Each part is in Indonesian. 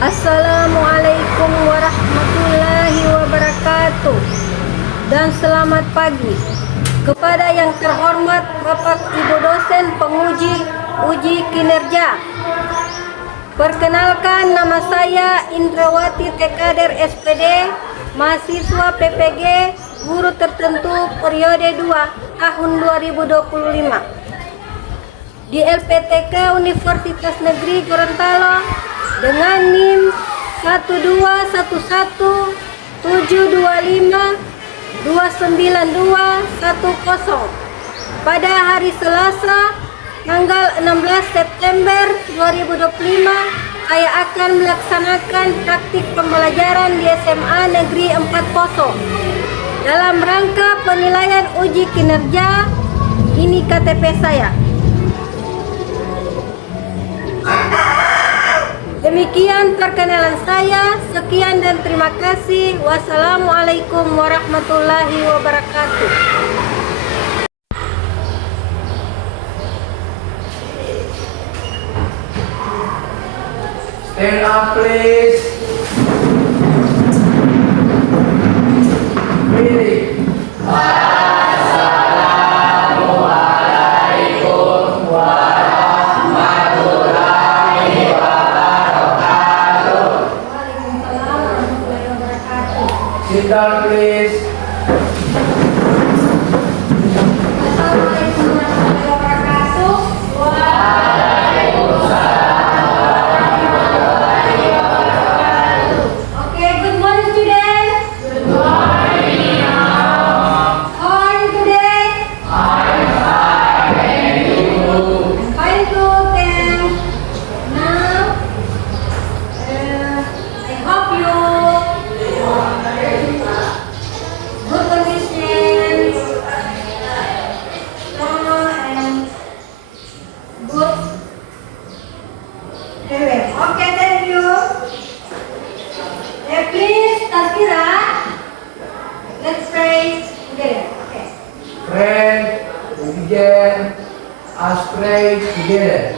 Assalamualaikum warahmatullahi wabarakatuh. Dan selamat pagi kepada yang terhormat Bapak Ibu dosen penguji uji kinerja. Perkenalkan, nama saya Indrawati Tekader SPD, mahasiswa PPG guru tertentu periode 2 tahun 2025 di LPTK Universitas Negeri Gorontalo dengan NIM 1211725292210 pada hari Selasa tanggal 16 September 2025. Saya akan melaksanakan praktik pembelajaran di SMA Negeri 40 dalam rangka penilaian uji kinerja. Ini KTP saya. Demikian perkenalan saya. Sekian dan terima kasih. Wassalamualaikum warahmatullahi wabarakatuh. Stand up, please. Reading. Sit down, please. Assalamualaikum warahmatullahi wabarakatuh. Okay, good morning students. Good morning. How are you today? I'm fine. Thank you. I'm fine too, thanks. Now, I hope you good conditions, strong and good health. Okay, thank you. Please, Tazkira, let's pray together. Okay. Friend, we begin as pray together.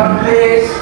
down please.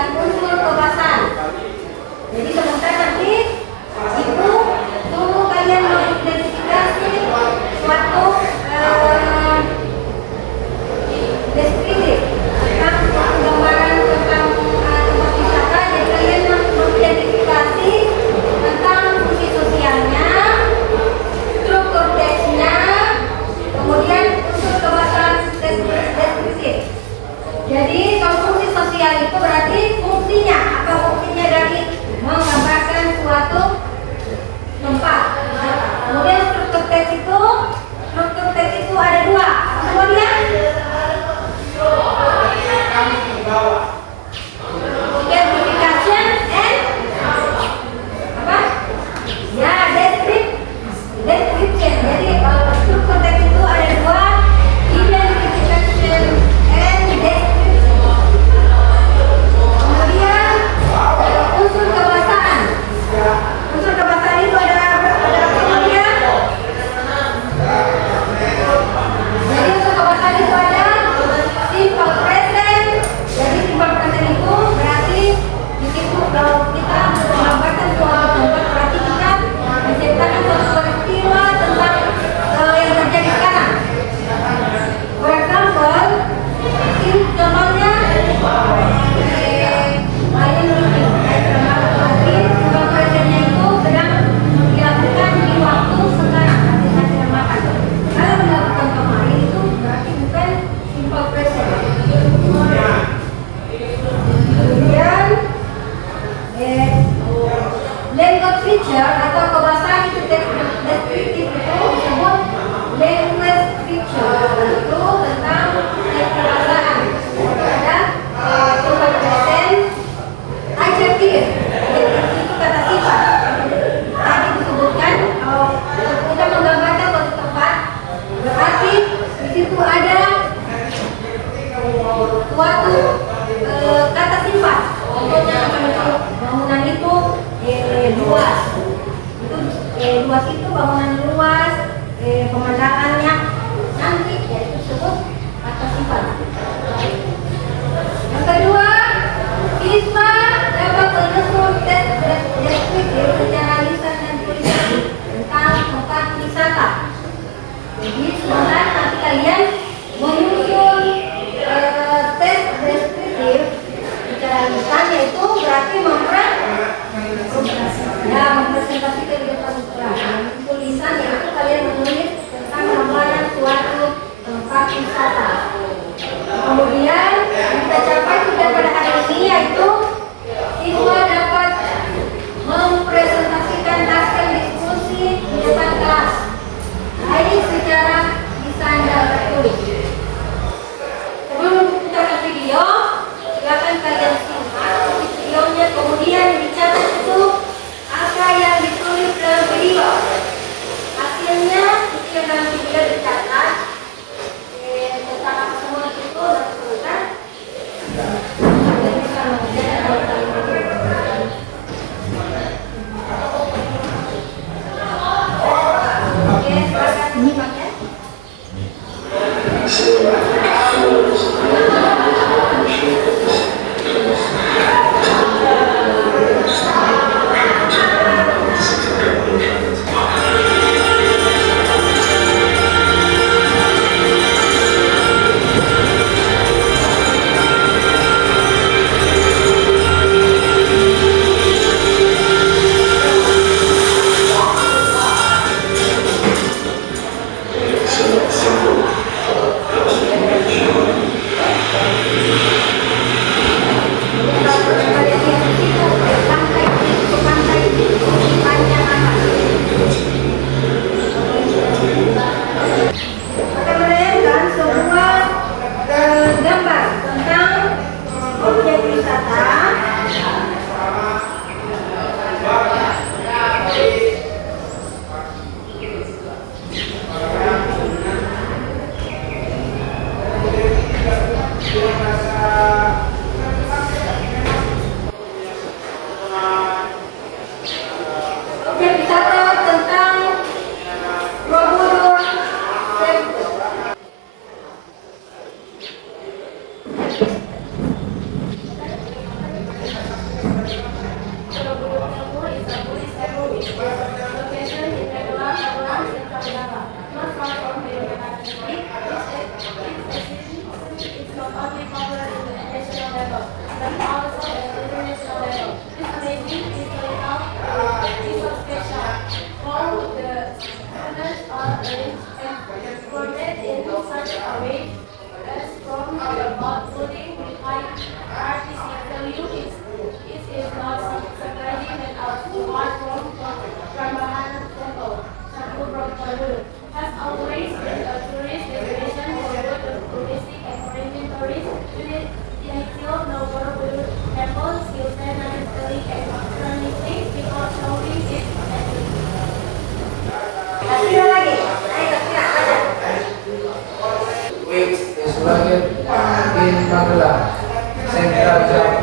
dan unsur kebasan. picture atau kebahasan itu deskriptif itu disebut language picture, itu tentang kebahasaan. Dan tempat present adjektif itu kata sifat. Tadi disebutkan kalau kita menggambarkan suatu tempat berarti di situ ada suatu kata sifat. Contohnya bangunan itu luas. Itu luas itu bangunan luas, pemandangannya cantik, yaitu disebut kata sifat. Yang kedua, siswa dapat menyusun teks deskriptif secara lisan dan tulisan tentang tempat wisata. Jadi sebentar nanti kalian menyusun teks deskriptif secara lisan, yaitu berarti mempresentasikan di depan umum. Tulisan yaitu kalian menulis tentang gambaran suatu tempat wisata. Kemudian yang kita capai tujuan pada hari ini yaitu siswa dapat mempresentasikan hasil diskusi di depan kelas, baik secara lisan dan tertulis. Sebelum memutarkan video, silakan kalian simak videonya, kemudian dicatat itu apa yang ditulis dalam video. Hasilnya itu yang dalam video dicatat tentang apa semua itu dan oke, silakan simak ya. in Magelang, Central Java,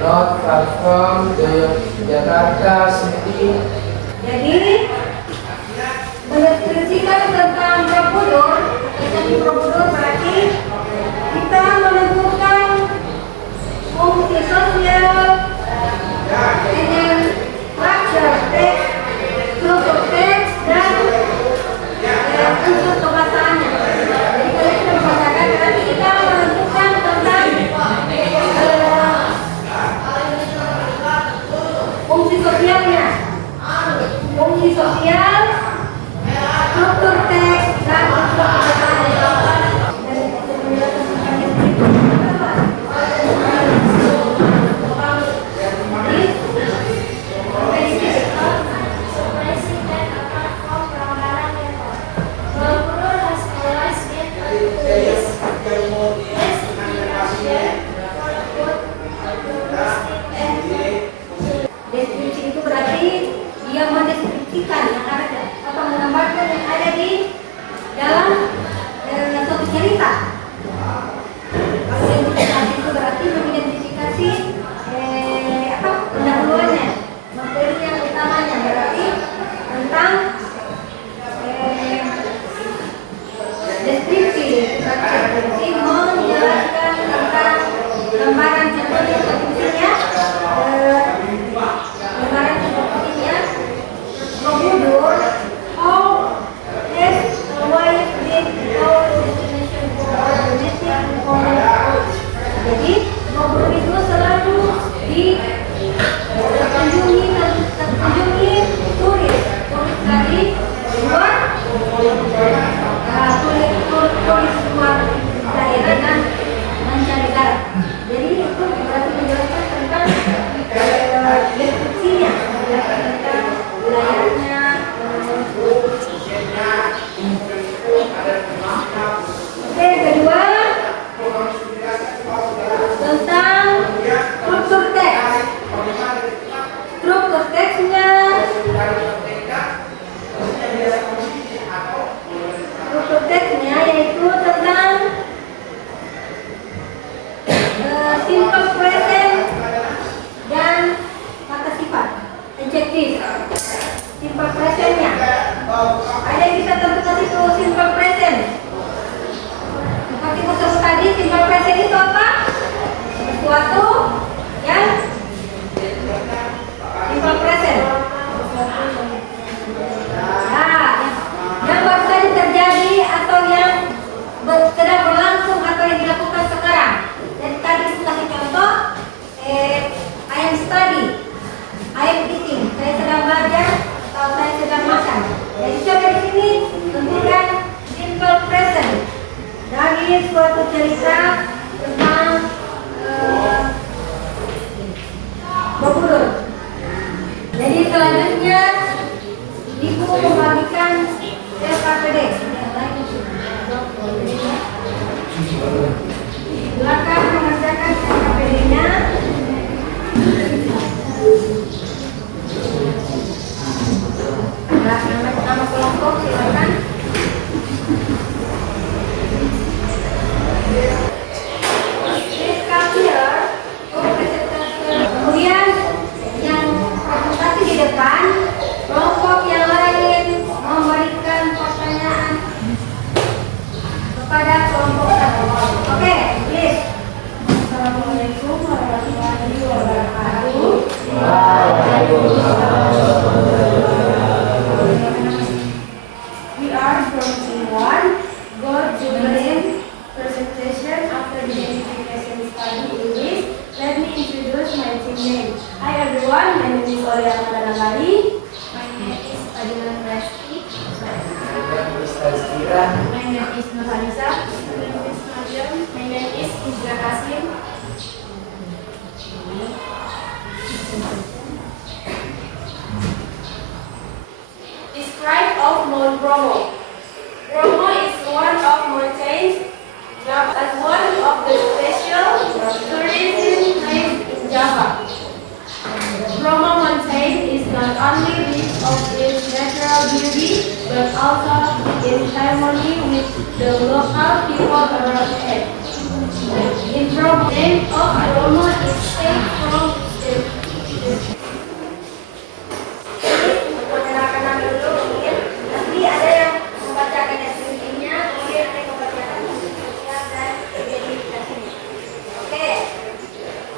not far from the Jakarta City. Jadi mendeskripsikan tentang Borobudur, Candi Borobudur berarti kita menentukan fungsi sosial dengan structure teks, struktur teks dan unsur kebahasaannya. Jadi kalian sudah membacakan, berarti kita menentukan tentang fungsi sosialnya. Fungsi sosial, struktur teks, dan unsur kebahasaannya. mendeskripsikan yang ada atau menggambarkan yang ada di dalam suatu cerita. Kalau identifikasi itu berarti mengidentifikasi pendahuluannya, materi yang utamanya berarti tentang deskripsi, menjelaskan tentang gambaran contohnya fungsinya, gambaran contoh fungsinya, Borobudur, how has always been our destination for domestic information. Jadi Borobudur itu selalu terkunjungi turis dari luar, turis luar daerah dan mancanegara. Jadi itu berarti menjelaskan tentang deskripsinya, tentang wilayahnya. Oke, kedua tentang struktur teks. Struktur teksnya, yaitu tentang simple present dan kata sifat adjektif. Simple presentnya ada yang bisa tentukan itu simple present. Seperti khusus tadi, simple present itu apa? Sesuatu yang simple present. Nah, yang baru saja terjadi atau yang sedang berlangsung atau yang dilakukan sekarang. Jadi tadi kita kasih contoh, I am study, I am eating, saya sedang belajar atau saya sedang makan. Jadi coba di sini tentukan simple present dari suatu cerita tentang Borobudur. Jadi selanjutnya Ibu membagikan SKPD. Silakan mengerjakan SKPD-nya. Nama kelompok silakan. Kemudian yang presentasi di depan, kelompok yang lain memberikan pertanyaan kepada kelompok satu. Oke, please. Assalamualaikum warahmatullahi wabarakatuh. We are from Taiwan. Go to the presentation after the identification study English. Let me introduce my team name. Hi everyone, my name is Olia Madanabari. My name is Adilan Resti. My name is Nurhanisa. My name is Najam. My name is Izra Kasim. Describe of Mount Bromo. Bromo is one of mountains as one of the special tourism place in Java. Bromo Mountain is not only rich of its natural beauty, but also in harmony with the local people around it. In Bromo, the name of Bromo is taken from the nanti ada yang membacakan deskripsinya, kemudian ada yang membacakan deskripsinya dan identifikasinya. Oke.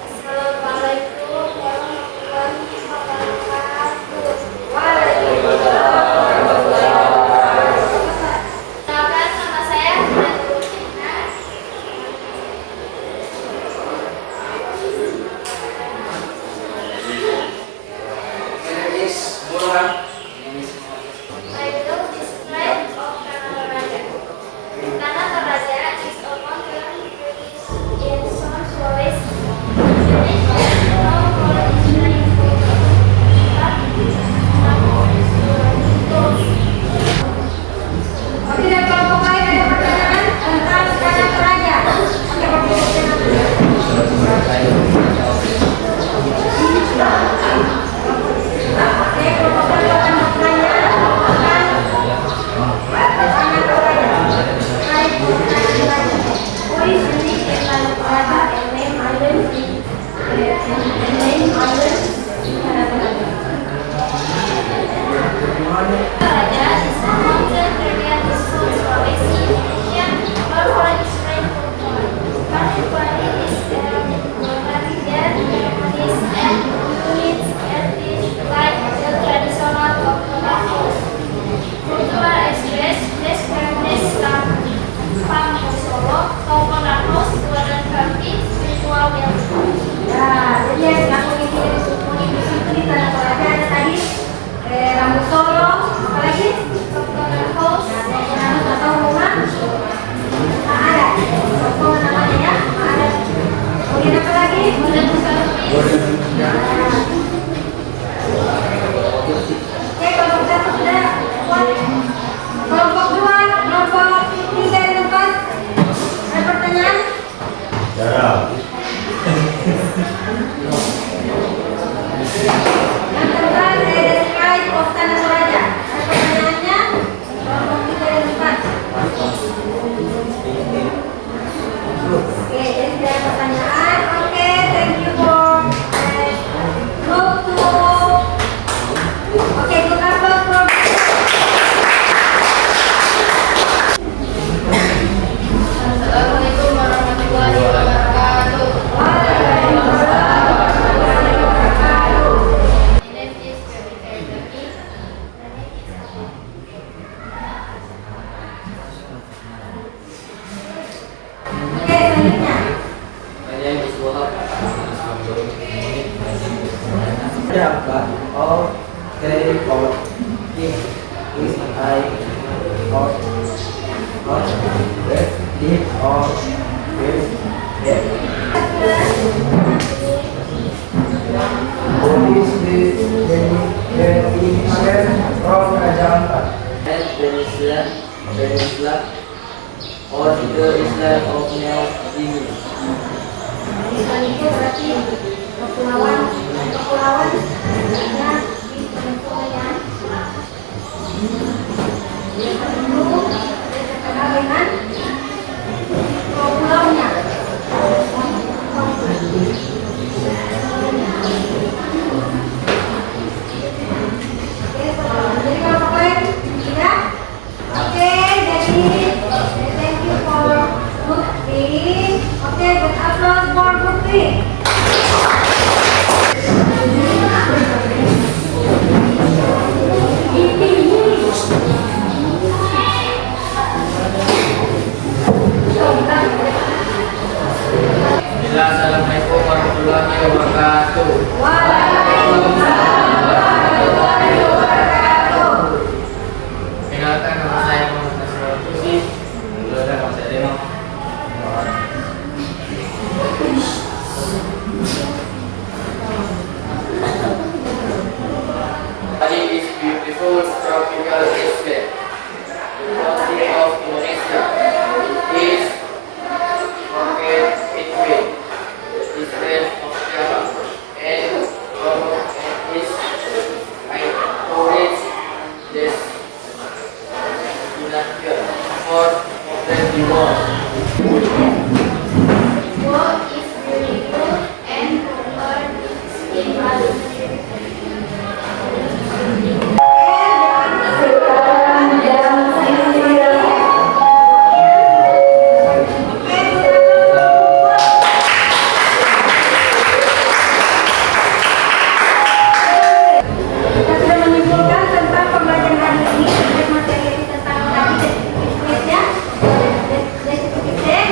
Assalamualaikum warahmatullahi wabarakatuh. Waalaikumsalam warahmatullahi wabarakatuh. Kenalkan nama saya Nadia. but all carry out if I or that deep or with that. Police the definition from Raja Ampat. And Peninsula or the Island of New Guinea. Islam itu berarti kepulauan ada di penentuan yang tertentu terkenal dengan pulaunya. Jadi kalau pakai tidak, oke. Jadi thank you for Putri. Oke, good applause for Putri. Assalamualaikum warahmatullahi wabarakatuh. Waalaikumsalam warahmatullahi wabarakatuh. Perkenalkan, nama saya Muhammad Nasrul Tusi. Dulu ada Mas Deno. Bali is beautiful tropical island. The country of Indonesia is located between the island of Java and Lombok and is tourist destination for the world. World is beautiful and covered in Bali. Kita sudah menyimpulkan tentang pembelajaran hari ini dengan materi tentang tadi deskriptifnya, deskriptif,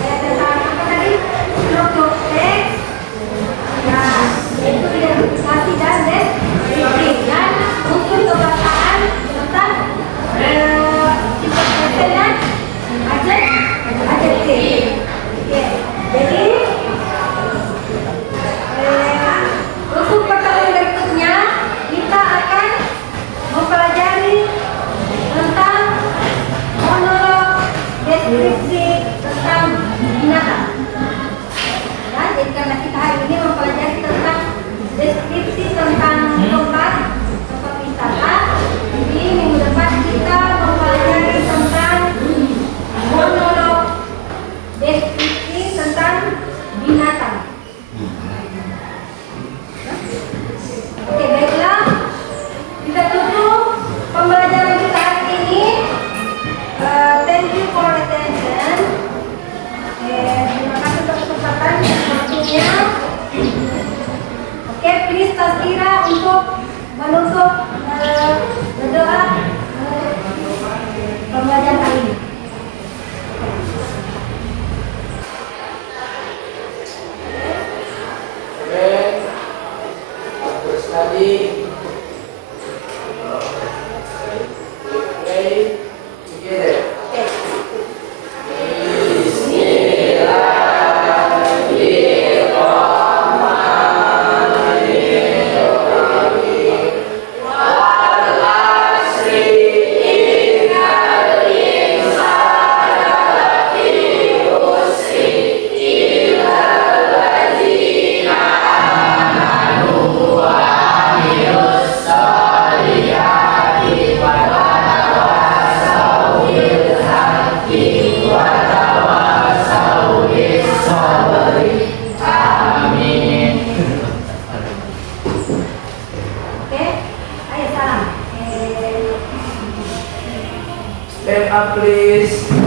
tentang apa tadi, struktur teks, ya, yaitu identifikasi dan deskriptif, dan unsur kebahasaan tentang sifat present dan adjektif. Oke, jadi untuk pertemuan berikutnya kita akan mempelajari tentang monolog deskripsi tentang binatang. Ya, jadi karena kita hari ini mempelajari tentang deskripsi tentang tempat wisata, jadi minggu depan kita mempelajari tentang monolog deskripsi tentang binatang. Oke, baiklah. Kita tutup pembelajaran kita hari ini. Thank you for attention. Terima kasih untuk kesempatan dan waktunya. Oke, please Tazkira untuk menutup berdoa pembelajaran hari ini. When after study, we pray together. Oke, ayo salam. Stand up please.